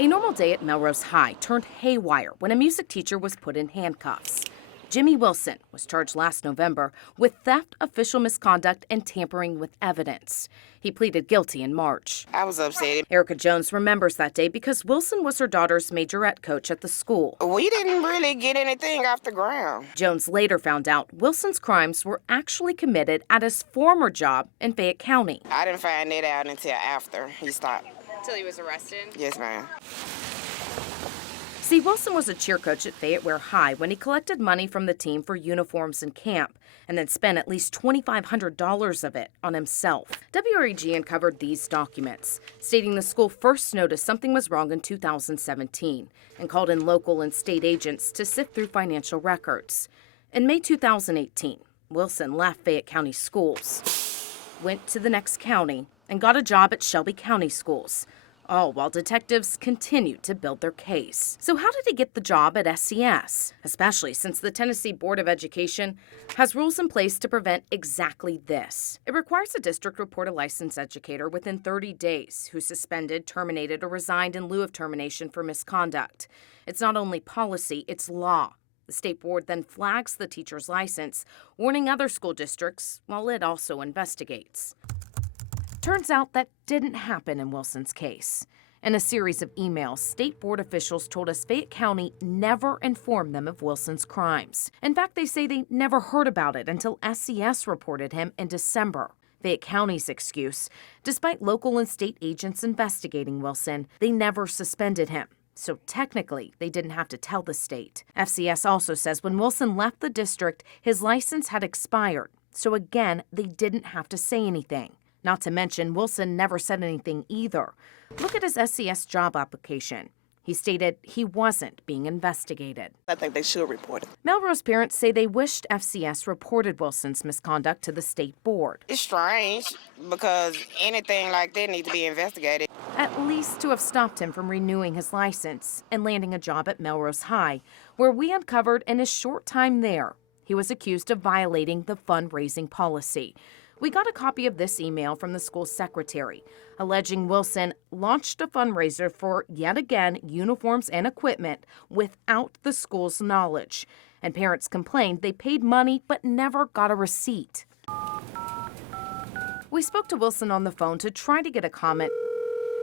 A normal day at Melrose High turned haywire when a music teacher was put in handcuffs. Jimmy Wilson was charged last November with theft, official misconduct, and tampering with evidence. He pleaded guilty in March. I was upset. Erica Jones remembers that day because Wilson was her daughter's majorette coach at the school. We didn't really get anything off the ground. Jones later found out Wilson's crimes were actually committed at his former job in Fayette County. I didn't find that out until after he stopped. Until he was arrested? Yes, ma'am. See, Wilson was a cheer coach at Fayette High when he collected money from the team for uniforms and camp, and then spent at least $2,500 of it on himself. WREG uncovered these documents, stating the school first noticed something was wrong in 2017 and called in local and state agents to sift through financial records. In May 2018, Wilson left Fayette County Schools, went to the next county, and got a job at Shelby County Schools, all while detectives continued to build their case. So how did he get the job at SCS? Especially since the Tennessee Board of Education has rules in place to prevent exactly this. It requires a district report a licensed educator within 30 days who suspended, terminated, or resigned in lieu of termination for misconduct. It's not only policy, it's law. The state board then flags the teacher's license, warning other school districts while it also investigates. Turns out that didn't happen in Wilson's case. In a series of emails, state board officials told us Fayette County never informed them of Wilson's crimes. In fact, they say they never heard about it until SCS reported him in December. Fayette County's excuse: despite local and state agents investigating Wilson, they never suspended him. So technically, they didn't have to tell the state. FCS also says when Wilson left the district, his license had expired. So again, they didn't have to say anything. Not to mention, Wilson never said anything either. Look at his SCS job application. He stated he wasn't being investigated. I think they should report it. Melrose parents say they wished FCS reported Wilson's misconduct to the state board. It's strange because anything like that needs to be investigated. At least to have stopped him from renewing his license and landing a job at Melrose High, where we uncovered in his short time there, he was accused of violating the fundraising policy. We got a copy of this email from the school secretary, alleging Wilson launched a fundraiser for, yet again, uniforms and equipment without the school's knowledge. And parents complained they paid money but never got a receipt. We spoke to Wilson on the phone to try to get a comment,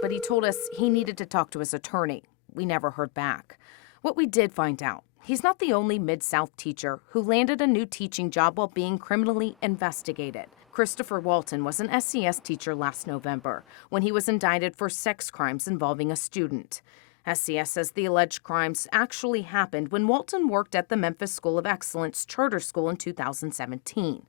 but he told us he needed to talk to his attorney. We never heard back. What we did find out: he's not the only Mid-South teacher who landed a new teaching job while being criminally investigated. Christopher Walton was an SCS teacher last November when he was indicted for sex crimes involving a student. SCS says the alleged crimes actually happened when Walton worked at the Memphis School of Excellence charter school in 2017.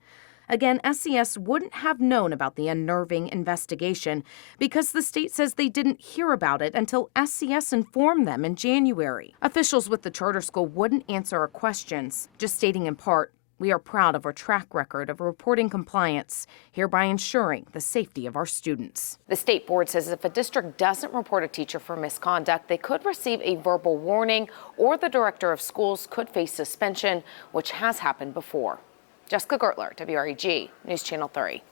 Again, SCS wouldn't have known about the unnerving investigation because the state says they didn't hear about it until SCS informed them in January. Officials with the charter school wouldn't answer our questions, just stating in part, "We are proud of our track record of reporting compliance, hereby ensuring the safety of our students." The state board says if a district doesn't report a teacher for misconduct, they could receive a verbal warning, or the director of schools could face suspension, which has happened before. Jessica Gertler, WREG, News Channel 3.